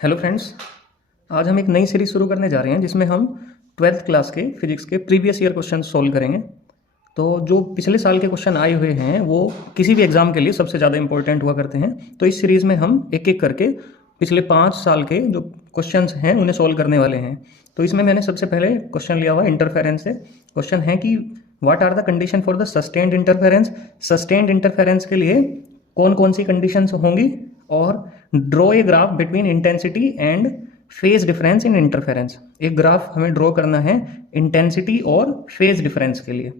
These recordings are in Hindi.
Hello friends. आज हम एक नई सीरीज शुरू करने जा रहे हैं जिसमें हम 12th क्लास के फिजिक्स के प्रीवियस ईयर क्वेश्चन सोल्व करेंगे। तो जो पिछले साल के क्वेश्चन आए हुए हैं वो किसी भी एग्जाम के लिए सबसे ज़्यादा इंपॉर्टेंट हुआ करते हैं। तो इस सीरीज़ में हम एक एक करके पिछले 5 साल के जो क्वेश्चंस हैं उन्हें सोल्व करने वाले हैं। तो इसमें मैंने सबसे पहले क्वेश्चन लिया हुआ इंटरफेरेंस से। क्वेश्चन है कि what are the condition for the sustained interference. Sustained interference के लिए कौन कौन सी कंडीशंस होंगी, और draw a graph between intensity and phase difference in interference. एक ग्राफ हमें ड्रॉ करना है इंटेंसिटी और फेज डिफरेंस के लिए।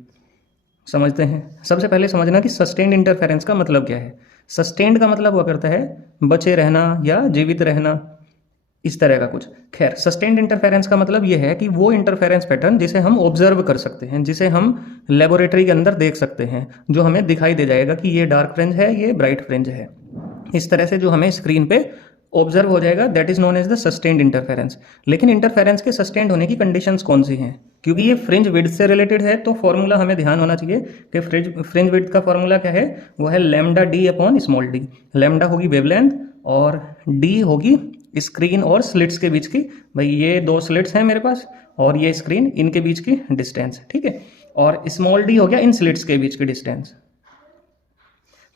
समझते हैं। सबसे पहले समझना कि सस्टेन्ड इंटरफेरेंस का मतलब क्या है। सस्टेन्ड का मतलब हुआ करता है बचे रहना या जीवित रहना, इस तरह का कुछ। खैर, सस्टेन्ड इंटरफेरेंस का मतलब यह है कि वो इंटरफेरेंस पैटर्न जिसे हम ऑब्जर्व कर सकते हैं, जिसे हम लेबोरेटरी के अंदर देख सकते हैं, जो हमें दिखाई दे जाएगा कि ये डार्क फ्रिंज है, ये ब्राइट फ्रिंज है। इस तरह से जो हमें स्क्रीन पे ऑब्जर्व हो जाएगा, that is known as the sustained interference. लेकिन इंटरफेरेंस के सस्टेन्ड होने की कंडीशंस कौन सी हैं? क्योंकि ये फ्रिंज विड्थ से रिलेटेड है तो फॉर्मूला हमें ध्यान होना चाहिए कि फ्रिंज विड्थ का फॉर्मूला क्या है। वो है lambda D upon small D. Lambda होगी वेवलेंथ और डी होगी स्क्रीन और स्लिट्स के बीच की। भाई ये दो स्लिट्स हैं मेरे पास और ये स्क्रीन, इनके बीच की डिस्टेंस, ठीक है। और स्मॉल डी हो गया इन स्लिट्स के बीच की डिस्टेंस।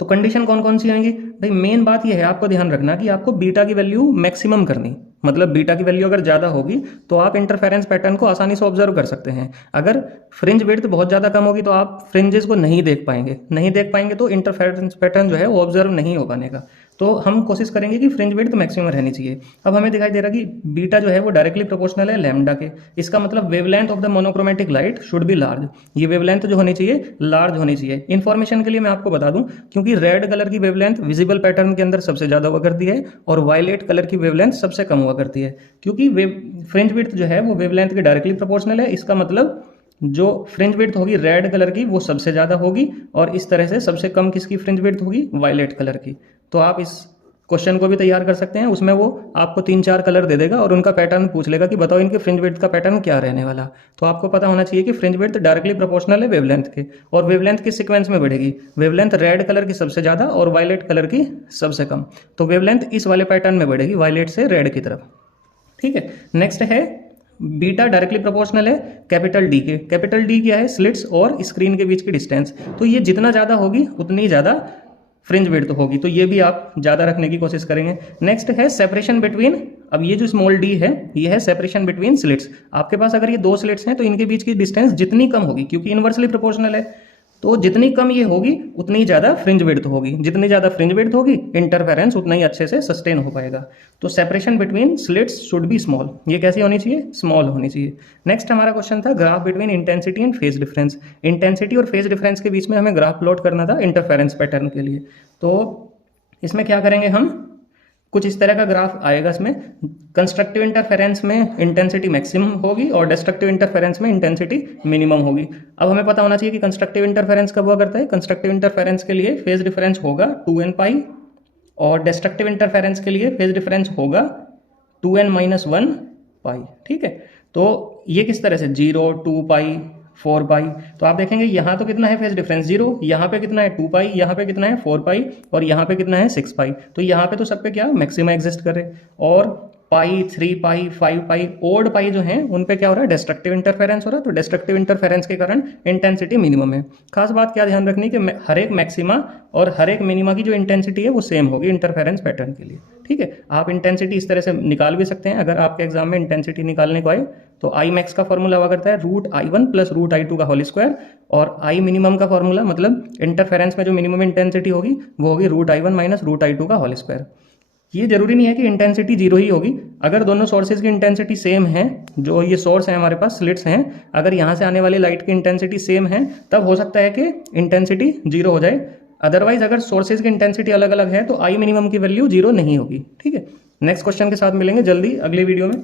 तो कंडीशन कौन कौन सी होंगी? भाई मेन बात यह है, आपको ध्यान रखना कि आपको बीटा की वैल्यू मैक्सिमम करनी। मतलब बीटा की वैल्यू अगर ज़्यादा होगी तो आप इंटरफेरेंस पैटर्न को आसानी से ऑब्जर्व कर सकते हैं। अगर फ्रिंज विड्थ बहुत ज़्यादा कम होगी तो आप फ्रिंजेस को नहीं देख पाएंगे तो इंटरफेरेंस पैटर्न जो है वो ऑब्जर्व नहीं हो पाने का। तो हम कोशिश करेंगे कि फ्रिंज विड्थ मैक्सिमम रहनी चाहिए। अब हमें दिखाई दे रहा कि बीटा जो है वो डायरेक्टली प्रोपोर्शनल है लैम्डा के। इसका मतलब wavelength of the monochromatic light should be large. ये वेवलेंथ जो होनी चाहिए लार्ज होनी चाहिए। इन्फॉर्मेशन के लिए मैं आपको बता दूं, क्योंकि रेड कलर की वेवलेंथ विजिबल पैटर्न के अंदर सबसे ज़्यादा हुआ करती है और वायलेट कलर की वेवलेंथ सबसे कम हुआ करती है। क्योंकि फ्रिंज विड्थ जो है वो वेवलेंथ के डायरेक्टली प्रोपोर्शनल है। इसका मतलब जो फ्रिंज विड्थ होगी रेड कलर की वो सबसे ज़्यादा होगी, और इस तरह से सबसे कम किसकी फ्रिंज विड्थ होगी? वायलेट कलर की। तो आप इस क्वेश्चन को भी तैयार कर सकते हैं। उसमें वो आपको 3-4 कलर दे देगा और उनका पैटर्न पूछ लेगा कि बताओ इनके फ्रिंज विड्थ का पैटर्न क्या रहने वाला। तो आपको पता होना चाहिए कि फ्रिंज विड्थ डायरेक्टली प्रोपोर्शनल है वेवलेंथ के, और वेवलेंथ किस सीक्वेंस में बढ़ेगी? वेवलेंथ रेड कलर की सबसे ज़्यादा और वायलेट कलर की सबसे कम। तो वेवलेंथ इस वाले पैटर्न में बढ़ेगी, वायलेट से रेड की तरफ, ठीक है। नेक्स्ट है बीटा डायरेक्टली प्रोपोर्शनल है कैपिटल डी के। कैपिटल डी क्या है? स्लिट्स और स्क्रीन के बीच की डिस्टेंस। तो ये जितना ज़्यादा होगी उतनी ज़्यादा फ्रिंज विड्थ होगी, तो ये भी आप ज़्यादा रखने की कोशिश करेंगे। नेक्स्ट है सेपरेशन बिटवीन। अब ये जो स्मॉल डी है ये है सेपरेशन बिटवीन स्लिट्स। आपके पास अगर ये 2 स्लिट्स हैं तो इनके बीच की डिस्टेंस जितनी कम होगी, क्योंकि इनवर्सली प्रोपोर्शनल है, तो जितनी कम ये होगी उतनी ज़्यादा फ्रिंज विड्थ होगी। जितनी ज़्यादा फ्रिंज विड्थ होगी इंटरफेरेंस उतना ही अच्छे से सस्टेन हो पाएगा। तो separation between slits should be small. ये कैसी होनी चाहिए? स्मॉल होनी चाहिए। नेक्स्ट हमारा क्वेश्चन था graph between intensity and phase difference. Intensity और फेज डिफरेंस के बीच में हमें ग्राफ प्लॉट करना था इंटरफेरेंस पैटर्न के लिए। तो इसमें क्या करेंगे हम? कुछ इस तरह का ग्राफ आएगा। इसमें कंस्ट्रक्टिव इंटरफेरेंस में इंटेंसिटी मैक्सिमम होगी और डिस्ट्रक्टिव इंटरफेरेंस में इंटेंसिटी मिनिमम होगी। अब हमें पता होना चाहिए कि कंस्ट्रक्टिव इंटरफेरेंस कब हुआ करता है। कंस्ट्रक्टिव इंटरफेरेंस के लिए फेज डिफरेंस होगा 2n पाई, और डिस्ट्रक्टिव इंटरफेरेंस के लिए फेज डिफरेंस होगा 2n-1 पाई, ठीक है। तो ये किस तरह से 0, 2 पाई, 4 पाई। तो आप देखेंगे यहाँ तो कितना है फेज डिफरेंस 0, यहाँ पे कितना है 2 पाई, यहाँ पे कितना है 4 पाई, और यहाँ पे कितना है 6 पाई। तो यहाँ पे तो सब पे क्या मैक्सिमा एग्जिस्ट कर रहे, और पाई, 3 पाई, 5 पाई, ओड पाई जो हैं उन पे क्या हो रहा है? डिस्ट्रक्टिव इंटरफेरेंस हो रहा है। तो डिस्ट्रक्टिव इंटरफेरेंस के कारण इंटेंसिटी मिनिमम है। खास बात क्या ध्यान रखनी कि हर एक मैक्सिमा और हर एक मिनिमा की जो इंटेंसिटी है वो सेम होगी इंटरफेरेंस पैटर्न के लिए, ठीक है। आप इंटेंसिटी इस तरह से निकाल भी सकते हैं। अगर आपके एग्जाम में इंटेंसिटी निकालने को आए तो आई मैक्स का फॉर्मूला हुआ करता है √I1 + √I2 का होल स्क्वायर, और आई मिनिमम का फॉर्मूला मतलब इंटरफेरेंस में जो मिनिमम इंटेंसिटी होगी वो होगी √I1 - √I2 का होल स्क्वायर। ये जरूरी नहीं है कि इंटेंसिटी 0 ही होगी। अगर दोनों सोर्सेज की इंटेंसिटी सेम है, जो ये सोर्स है हमारे पास स्लिट्स हैं, अगर यहाँ से आने वाली लाइट की इंटेंसिटी सेम है तब हो सकता है कि इंटेंसिटी 0 हो जाए। अदरवाइज अगर सोर्सेज की इंटेंसिटी अलग अलग है तो आई मिनिमम की वैल्यू 0 नहीं होगी, ठीक है। नेक्स्ट क्वेश्चन के साथ मिलेंगे जल्दी अगले वीडियो में।